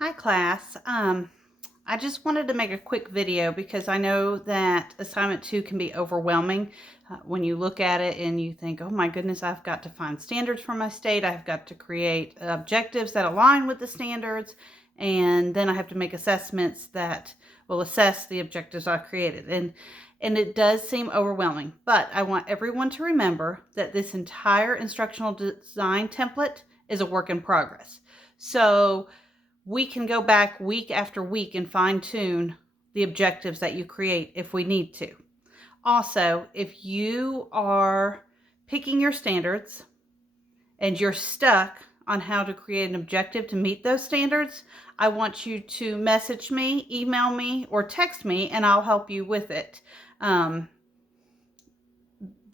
Hi class. I just wanted to make a quick video because I know that assignment 2 can be overwhelming when you look at it and you think, oh my goodness, I've got to find standards for my state. I've got to create objectives that align with the standards. And then I have to make assessments that will assess the objectives I've created. And it does seem overwhelming, but I want everyone to remember that this entire instructional design template is a work in progress. So we can go back week after week and fine tune the objectives that you create if we need to. Also, if you are picking your standards and you're stuck on how to create an objective to meet those standards, I want you to message me, email me, or text me, and I'll help you with it. The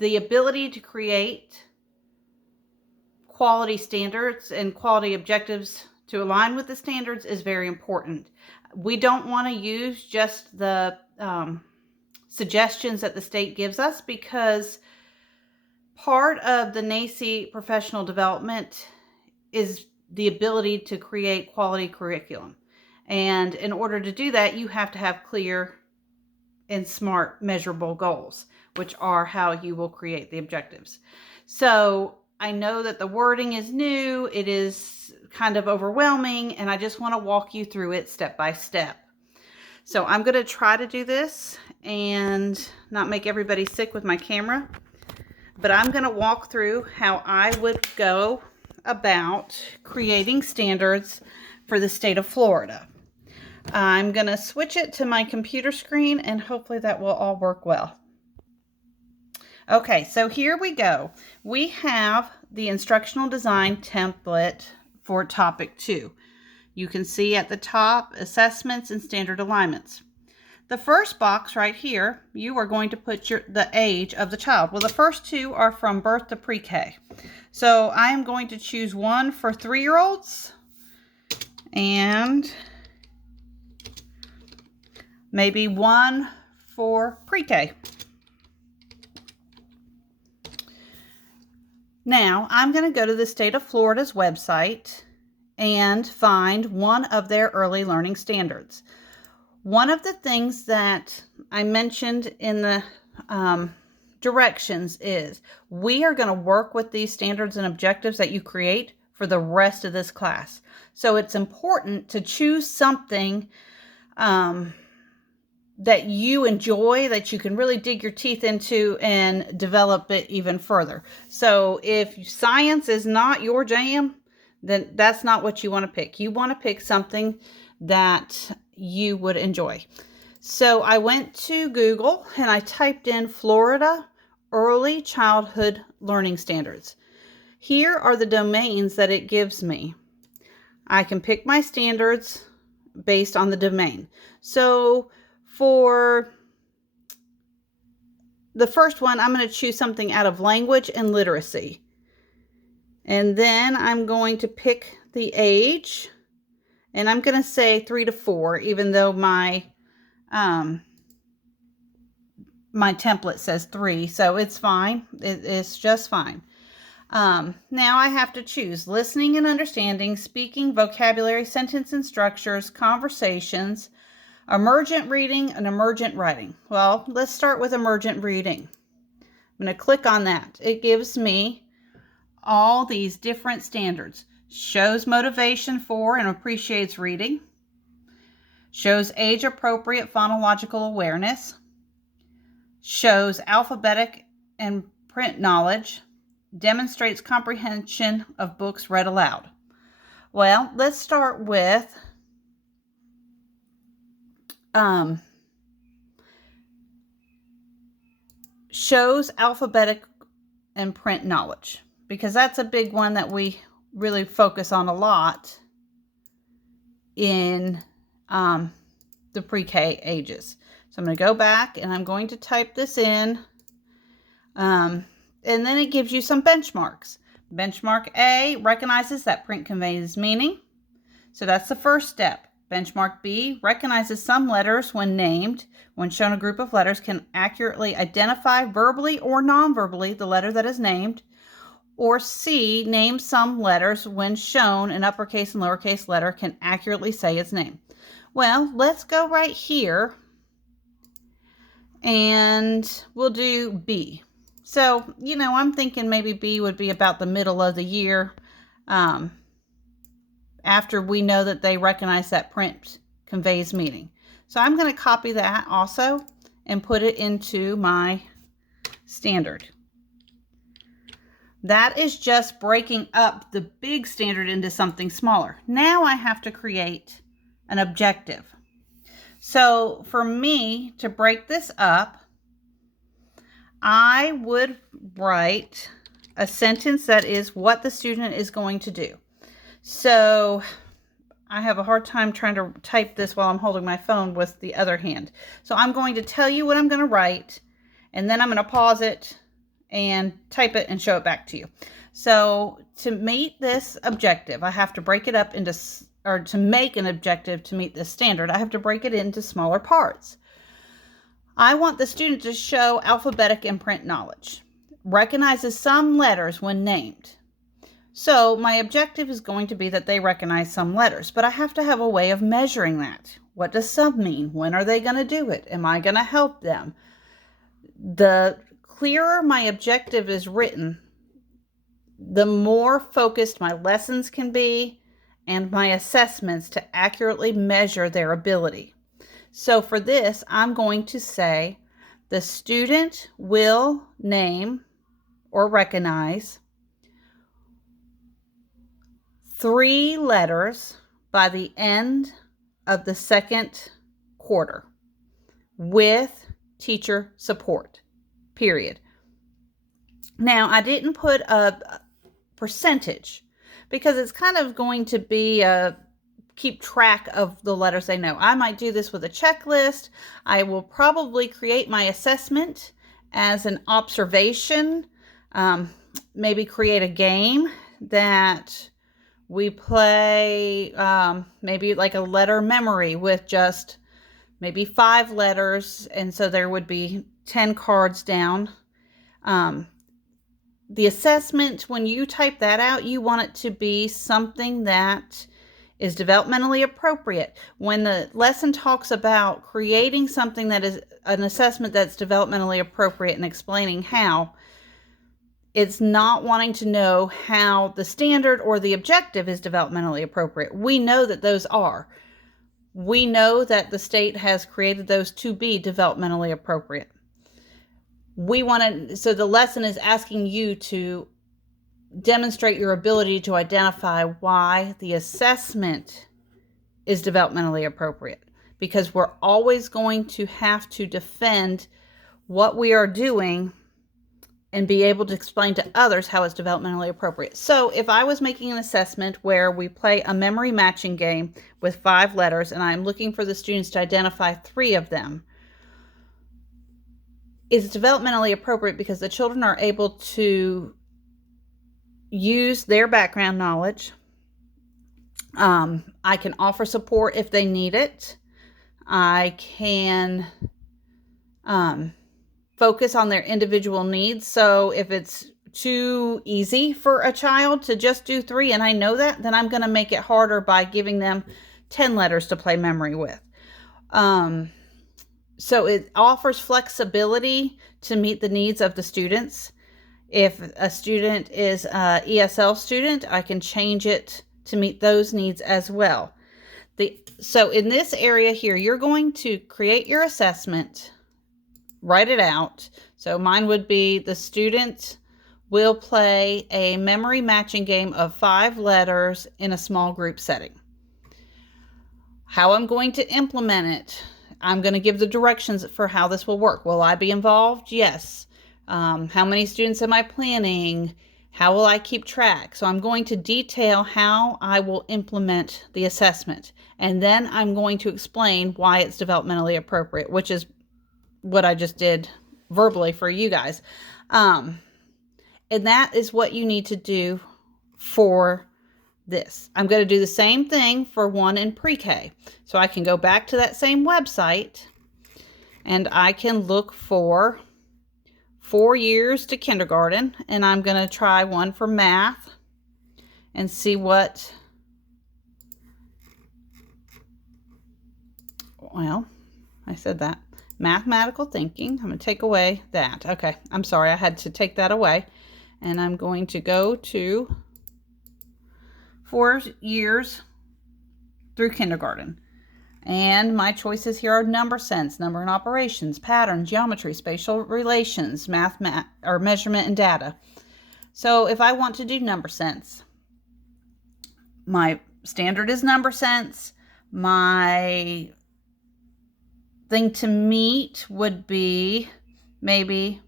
ability to create quality standards and quality objectives to align with the standards is very important. We don't want to use just the suggestions that the state gives us, because part of the NACE professional development is the ability to create quality curriculum. And in order to do that, you have to have clear and smart measurable goals, which are how you will create the objectives. So I know that the wording is new, it is kind of overwhelming, and I just want to walk you through it step by step. So I'm going to try to do this and not make everybody sick with my camera, but I'm going to walk through how I would go about creating standards for the state of Florida. I'm going to switch it to my computer screen and hopefully that will all work well. Okay, so here we go. We have the instructional design template for topic 2. You can see at the top, assessments and standard alignments. The first box right here, you are going to put the age of the child. Well, the first two are from birth to pre-K. So I am going to choose one for 3-year-olds and maybe one for pre-K. Now, I'm going to go to the state of Florida's website and find one of their early learning standards. One of the things that I mentioned in the directions is we are going to work with these standards and objectives that you create for the rest of this class. So it's important to choose something that you enjoy, that you can really dig your teeth into and develop it even further. So if science is not your jam, then that's not what you want to pick. You want to pick something that you would enjoy. So I went to Google and I typed in Florida Early Childhood Learning Standards. Here are the domains that it gives me. I can pick my standards based on the domain. So for the first one, I'm going to choose something out of language and literacy. And then I'm going to pick the age. And I'm going to say 3 to 4, even though my template says 3. So it's fine. It's just fine. Now I have to choose listening and understanding, speaking, vocabulary, sentence and structures, conversations, emergent reading, and emergent writing. Well, let's start with emergent reading. I'm going to click on that. It gives me all these different standards. Shows motivation for and appreciates reading. Shows age-appropriate phonological awareness. Shows alphabetic and print knowledge. Demonstrates comprehension of books read aloud. Well, let's start with shows alphabetic and print knowledge, because that's a big one that we really focus on a lot in the pre-K ages. So I'm going to go back and I'm going to type this in, and then it gives you some benchmarks. Benchmark A recognizes that print conveys meaning. So that's the first step. Benchmark B recognizes some letters when named. When shown a group of letters, can accurately identify verbally or non-verbally the letter that is named, Or C, name some letters when shown an uppercase and lowercase letter can accurately say its name. Well, let's go right here and we'll do B. So, I'm thinking maybe B would be about the middle of the year, after we know that they recognize that print conveys meaning. So I'm going to copy that also and put it into my standard. That is just breaking up the big standard into something smaller. Now I have to create an objective. So for me to break this up, I would write a sentence that is what the student is going to do. So I have a hard time trying to type this while I'm holding my phone with the other hand. So I'm going to tell you what I'm going to write, and then I'm going to pause it and type it and show it back to you. So to meet this objective, I have to break it up into, or to make an objective to meet this standard, I have to break it into smaller parts. I want the student to show alphabetic and print knowledge, recognizes some letters when named. So my objective is going to be that they recognize some letters, but I have to have a way of measuring that. What does some mean? When are they going to do it? Am I going to help them? The clearer my objective is written, the more focused my lessons can be and my assessments to accurately measure their ability. So for this, I'm going to say the student will name or recognize 3 letters by the end of the second quarter with teacher support, period. Now, I didn't put a percentage because it's kind of going to be keep track of the letters they know. I might do this with a checklist. I will probably create my assessment as an observation, maybe create a game that we play, maybe like a letter memory with just maybe 5 letters. And so there would be 10 cards down. The assessment, when you type that out, you want it to be something that is developmentally appropriate. When the lesson talks about creating something that is an assessment that's developmentally appropriate and explaining how, it's not wanting to know how the standard or the objective is developmentally appropriate. We know that those are. We know that the state has created those to be developmentally appropriate. So the lesson is asking you to demonstrate your ability to identify why the assessment is developmentally appropriate, because we're always going to have to defend what we are doing and be able to explain to others how it's developmentally appropriate. So if I was making an assessment where we play a memory matching game with 5 letters and I'm looking for the students to identify 3 of them, it's developmentally appropriate because the children are able to use their background knowledge. I can offer support if they need it. I can focus on their individual needs. So if it's too easy for a child to just do 3, and I know that, then I'm going to make it harder by giving them 10 letters to play memory with. So it offers flexibility to meet the needs of the students. If a student is an ESL student, I can change it to meet those needs as well. So in this area here, you're going to create your assessment, write it out. So mine would be the student will play a memory matching game of 5 letters in a small group setting. How I'm going to implement it, I'm going to give the directions for how this will work. Will I be involved? Yes. How many students am I planning? How will I keep track? So I'm going to detail how I will implement the assessment. And then I'm going to explain why it's developmentally appropriate, which is what I just did verbally for you guys. And that is what you need to do for this. I'm going to do the same thing for 1 in pre-K. So I can go back to that same website and I can look for 4 years to kindergarten, and I'm going to try one for math and see what, well, I said that. Mathematical thinking. I'm going to take away that. Okay, I'm sorry, I had to take that away. And I'm going to go to 4 years through kindergarten. And my choices here are number sense, number and operations, pattern, geometry, spatial relations, math, or measurement and data. So if I want to do number sense, my standard is number sense. My thing to meet would be maybe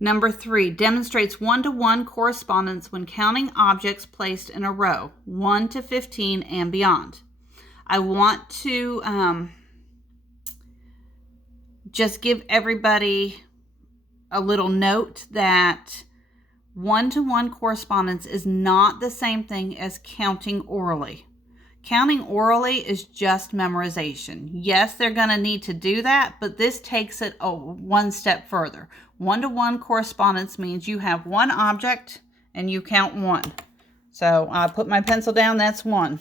number 3, demonstrates 1-to-1 correspondence when counting objects placed in a row, 1 to 15 and beyond. I want to just give everybody a little note that 1-to-1 correspondence is not the same thing as counting orally. Counting orally is just memorization. Yes, they're going to need to do that, but this takes it one step further. 1-to-1 correspondence means you have one object and you count 1. So I put my pencil down, that's 1.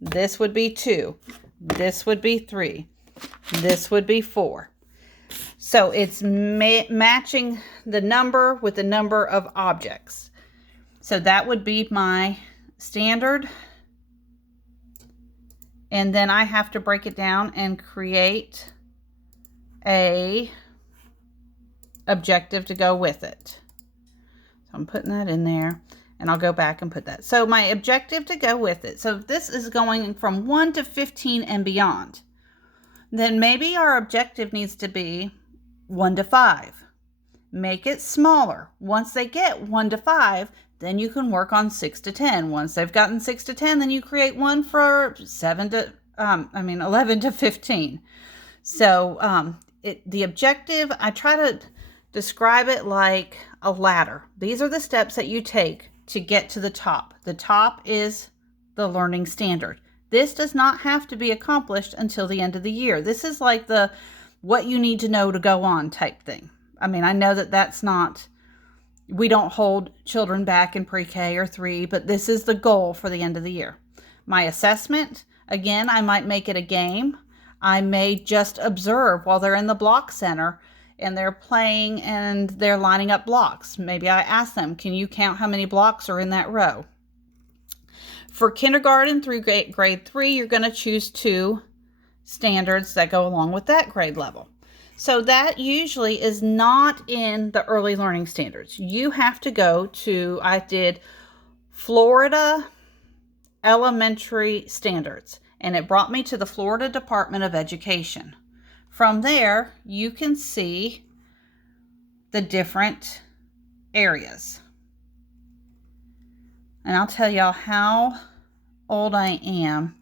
This would be 2. This would be 3. This would be 4. So it's matching the number with the number of objects. So that would be my standard. And then I have to break it down and create a objective to go with it. So I'm putting that in there, and I'll go back and put that. So my objective to go with it. So this is going from 1 to 15 and beyond. Then maybe our objective needs to be 1 to 5. Make it smaller. Once they get 1 to 5, then you can work on 6 to 10. Once they've gotten 6 to 10, then you create one for 11 to 15. So the objective, I try to describe it like a ladder. These are the steps that you take to get to the top. The top is the learning standard. This does not have to be accomplished until the end of the year. This is like the what you need to know to go on type thing. I mean, I know that that's not, we don't hold children back in pre-K or 3, but this is the goal for the end of the year. My assessment, again, I might make it a game. I may just observe while they're in the block center and they're playing and they're lining up blocks. Maybe I ask them, can you count how many blocks are in that row? For kindergarten through grade 3, you're going to choose 2 standards that go along with that grade level. So that usually is not in the early learning standards. You have to go to, I did Florida elementary standards, and it brought me to the Florida Department of Education. From there, you can see the different areas. And I'll tell y'all how old I am,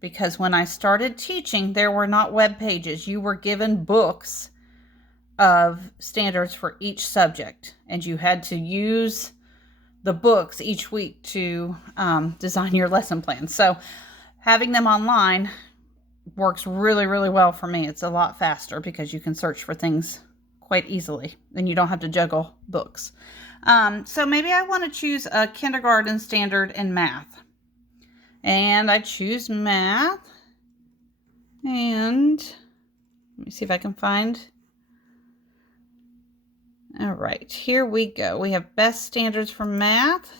because when I started teaching, there were not web pages. You were given books of standards for each subject, and you had to use the books each week to design your lesson plan. So having them online works really, really well for me. It's a lot faster because you can search for things quite easily and you don't have to juggle books. So maybe I want to choose a kindergarten standard in math. And I choose math. And let me see if I can find. All right, here we go. We have best standards for math.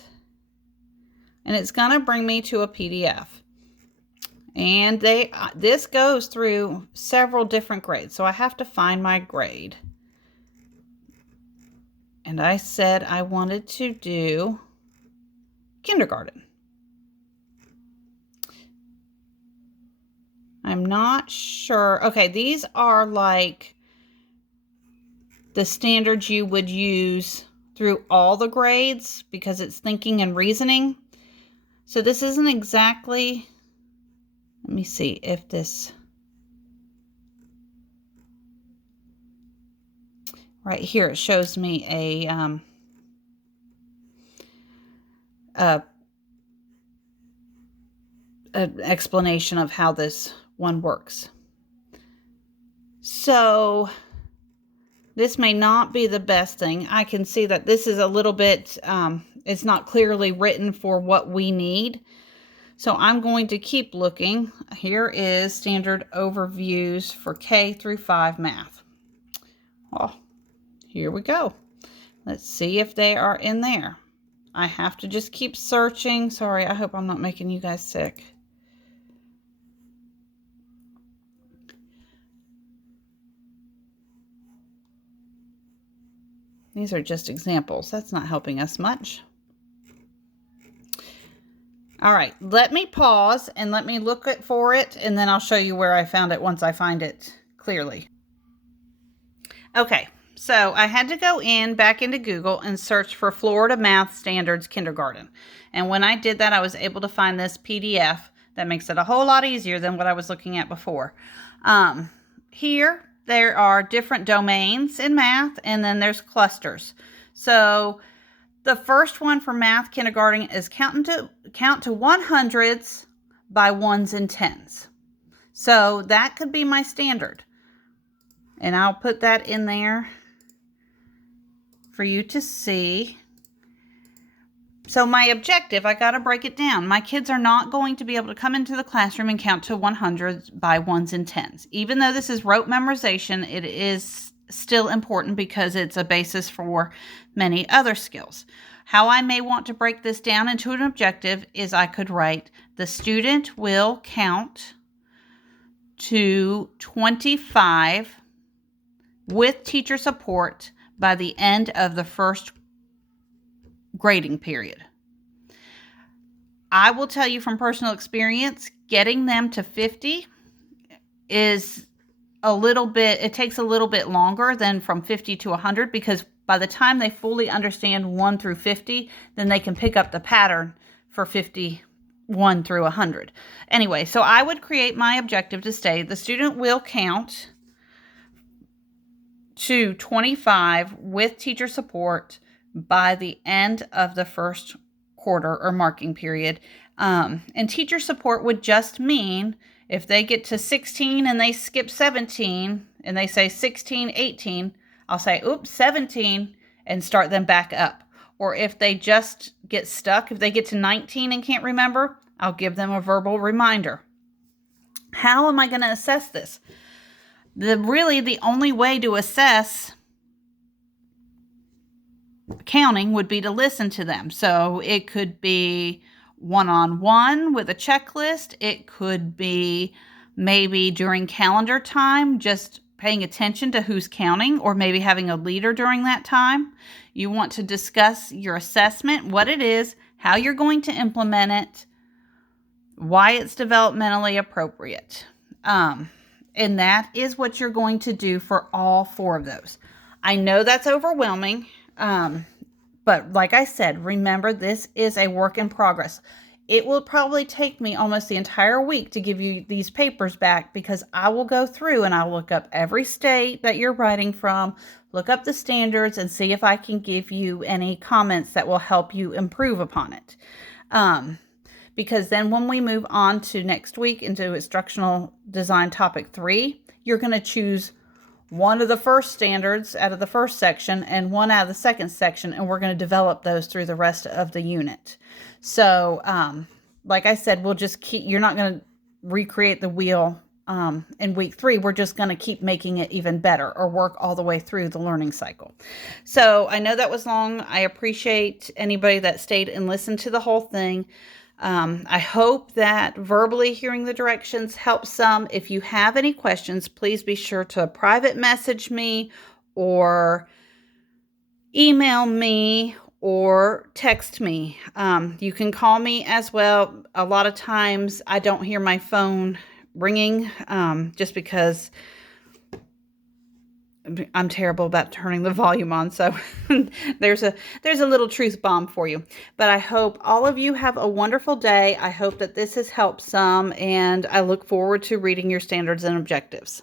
And it's going to bring me to a PDF. And this goes through several different grades. So I have to find my grade. And I said I wanted to do kindergarten. I'm not sure. Okay, these are like the standards you would use through all the grades because it's thinking and reasoning. So this isn't exactly, let me see if this, right here it shows me an explanation of how this one works. So This may not be the best thing. I can see that this is a little bit, it's not clearly written for what we need. So I'm going to keep looking. Here is standard overviews for K through 5 math. Oh, here we go. Let's see if they are in there. I have to just keep searching. Sorry, I hope I'm not making you guys sick. These are just examples. That's not helping us much. All right, let me pause and let me look for it, and then I'll show you where I found it once I find it clearly. Okay, so I had to go back into Google and search for Florida Math Standards Kindergarten. And when I did that, I was able to find this PDF that makes it a whole lot easier than what I was looking at before. Here, there are different domains in math, and then there's clusters. So the first one for math kindergarten is count to 100s by 1s and 10s. So that could be my standard. And I'll put that in there for you to see. So my objective, I got to break it down. My kids are not going to be able to come into the classroom and count to 100s by 1s and 10s. Even though this is rote memorization, it is still important because it's a basis for many other skills. How I may want to break this down into an objective is I could write, the student will count to 25 with teacher support by the end of the first grading period. I will tell you from personal experience, getting them to 50 is it takes a little bit longer than from 50 to 100, because by the time they fully understand 1 through 50, then they can pick up the pattern for 51 through 100. Anyway, so I would create my objective to say the student will count to 25 with teacher support by the end of the first quarter or marking period. And teacher support would just mean if they get to 16 and they skip 17 and they say 16, 18, I'll say, oops, 17, and start them back up. Or if they just get stuck, if they get to 19 and can't remember, I'll give them a verbal reminder. How am I going to assess this? Really, the only way to assess counting would be to listen to them. So it could be one-on-one with a checklist. It could be maybe during calendar time, just paying attention to who's counting, or maybe having a leader during that time. You want to discuss your assessment, what it is, how you're going to implement it, why it's developmentally appropriate. And that is what you're going to do for all 4 of those. I know that's overwhelming, but like I said, remember, this is a work in progress. It will probably take me almost the entire week to give you these papers back, because I will go through and I'll look up every state that you're writing from, look up the standards, and see if I can give you any comments that will help you improve upon it. Because then when we move on to next week into instructional design topic 3, you're going to choose one of the first standards out of the first section and one out of the second section, and we're going to develop those through the rest of the unit. So, like I said, we'll just you're not going to recreate the wheel in week 3. We're just going to keep making it even better, or work all the way through the learning cycle. So I know that was long. I appreciate anybody that stayed and listened to the whole thing. I hope that verbally hearing the directions helps some. If you have any questions, please be sure to private message me or email me or text me. You can call me as well. A lot of times I don't hear my phone ringing just because I'm terrible about turning the volume on, so there's a little truth bomb for you. But I hope all of you have a wonderful day. I hope that this has helped some, and I look forward to reading your standards and objectives.